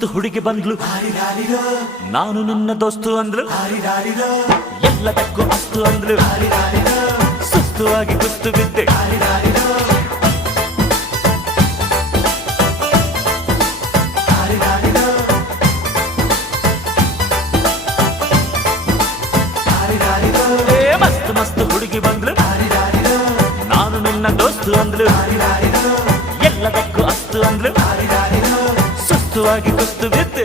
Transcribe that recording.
ಮಸ್ತ್ ಹುಡುಗಿ ಬಂದ್ಲು, ನಾನು ನಿನ್ನ ದೋಸ್ತು ಅಂದ್ಲು, ಎಲ್ಲದಕ್ಕೂ ಅಸ್ತು ಅಂದ್ಲು, ಸುಸ್ತುವಾಗಿ ಕುಸ್ತು ಬಿದ್ದೆ. ಮಸ್ತ್ ಮಸ್ತ್ ಹುಡುಗಿ ಬಂದ್ಲು, ನಾನು ನಿನ್ನ ದೋಸ್ತು ಅಂದ್ಲು, ಎಲ್ಲದಕ್ಕೂ ಅಸ್ತು ಅಂದ್ಲು, ಸುಸ್ತುವಾಗಿ ಕುಸ್ತು ಬಿದ್ದೆ.